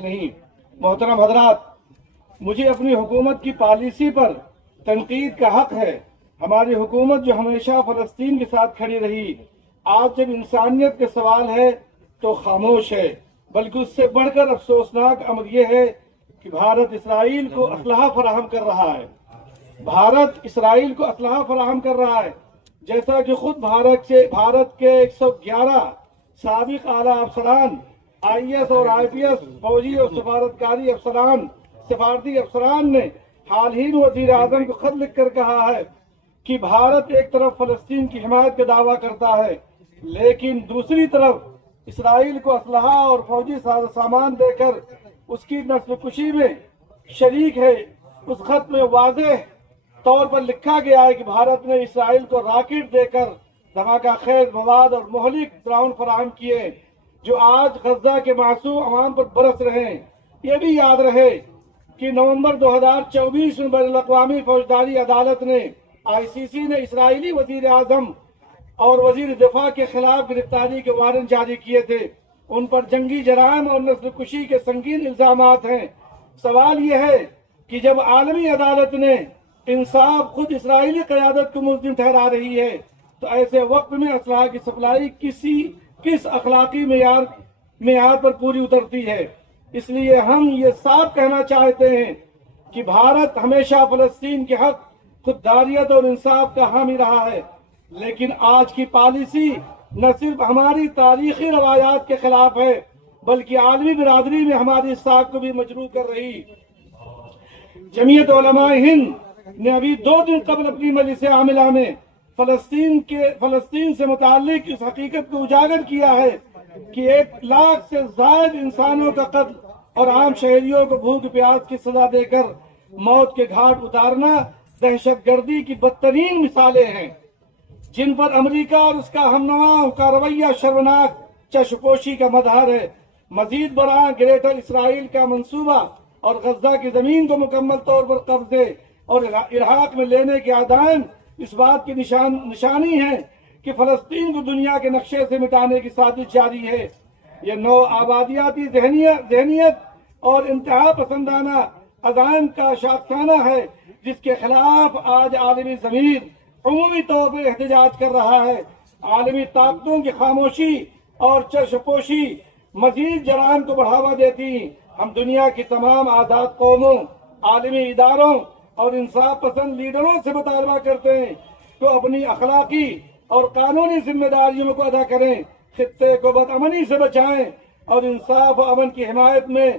نہیں۔ محترم حضرات، مجھے اپنی حکومت کی پالیسی پر تنقید کا حق ہے۔ ہماری حکومت جو ہمیشہ فلسطین کے ساتھ کھڑی رہی، آج جب انسانیت کے سوال ہے تو خاموش ہے، بلکہ اس سے بڑھ کر افسوسناک امر یہ ہے کہ بھارت اسرائیل کو اسلحہ فراہم کر رہا ہے۔ بھارت اسرائیل کو اسلحہ فراہم کر رہا ہے، جیسا کہ خود بھارت کے 111 سابق اعلیٰ افسران، IAS اور IPS، فوجی اور سفارتی افسران نے حال ہی میں وزیر اعظم کو خط لکھ کر کہا ہے کہ بھارت ایک طرف فلسطین کی حمایت کا دعویٰ کرتا ہے، لیکن دوسری طرف اسرائیل کو اسلحہ اور فوجی سامان دے کر اس کی نسل کشی میں شریک ہے۔ اس خط میں واضح طور پر لکھا گیا ہے کہ بھارت نے اسرائیل کو راکٹ دے کر دھماکہ خیز مواد اور مہلک ڈرون فراہم کیے جو آج غزہ کے معصوم عوام پر برس رہے ہیں۔ یہ بھی یاد رہے کہ نومبر 2024 میں بین الاقوامی فوجداری عدالت نے ICC نے اسرائیلی وزیر اعظم اور وزیر دفاع کے خلاف گرفتاری کے وارنٹ جاری کیے تھے۔ ان پر جنگی جرائم اور نسل کشی کے سنگین الزامات ہیں۔ سوال یہ ہے کہ جب عالمی عدالت نے انصاف خود اسرائیلی قیادت کو ملزم ٹھہرا رہی ہے تو ایسے وقت میں اسلحہ کی سپلائی کس اخلاقی معیار پر پوری اترتی ہے؟ اس لیے ہم یہ صاف کہنا چاہتے ہیں کہ بھارت ہمیشہ فلسطین کے حق، خودداریت اور انصاف کا حامی رہا ہے، لیکن آج کی پالیسی نہ صرف ہماری تاریخی روایات کے خلاف ہے بلکہ عالمی برادری میں ہماری ساکھ کو بھی مجروح کر رہی۔ جمعیت علماء ہند نے ابھی 2 دن قبل اپنی مجلس عاملہ میں فلسطین سے متعلق اس حقیقت کو اجاگر کیا ہے کہ 1 لاکھ سے زائد انسانوں کا قتل اور عام شہریوں کو بھوک پیاس کی سزا دے کر موت کے گھاٹ اتارنا دہشت گردی کی بدترین مثالیں ہیں، جن پر امریکہ اور اس کا ہمنواؤں کا رویہ شرمناک چشمپوشی کا مظہر ہے۔ مزید برآں گریٹر اسرائیل کا منصوبہ اور غزہ کی زمین کو مکمل طور پر قبضے اور عراق میں لینے کے عزائم اس بات کی نشانی ہے کہ فلسطین کو دنیا کے نقشے سے مٹانے کی سازش جاری ہے۔ یہ نو آبادیاتی ذہنیت اور انتہا پسندانہ عزائم کا شاخسانہ ہے جس کے خلاف آج عالمی ضمیر عمومی طور پر احتجاج کر رہا ہے۔ عالمی طاقتوں کی خاموشی اور چشمپوشی مزید جرائم کو بڑھاوا دیتی ہیں۔ ہم دنیا کی تمام آزاد قوموں، عالمی اداروں اور انصاف پسند لیڈروں سے مطالبہ کرتے ہیں کہ اپنی اخلاقی اور قانونی ذمہ داریوں کو ادا کریں، خطے کو بدامنی سے بچائیں اور انصاف و امن کی حمایت میں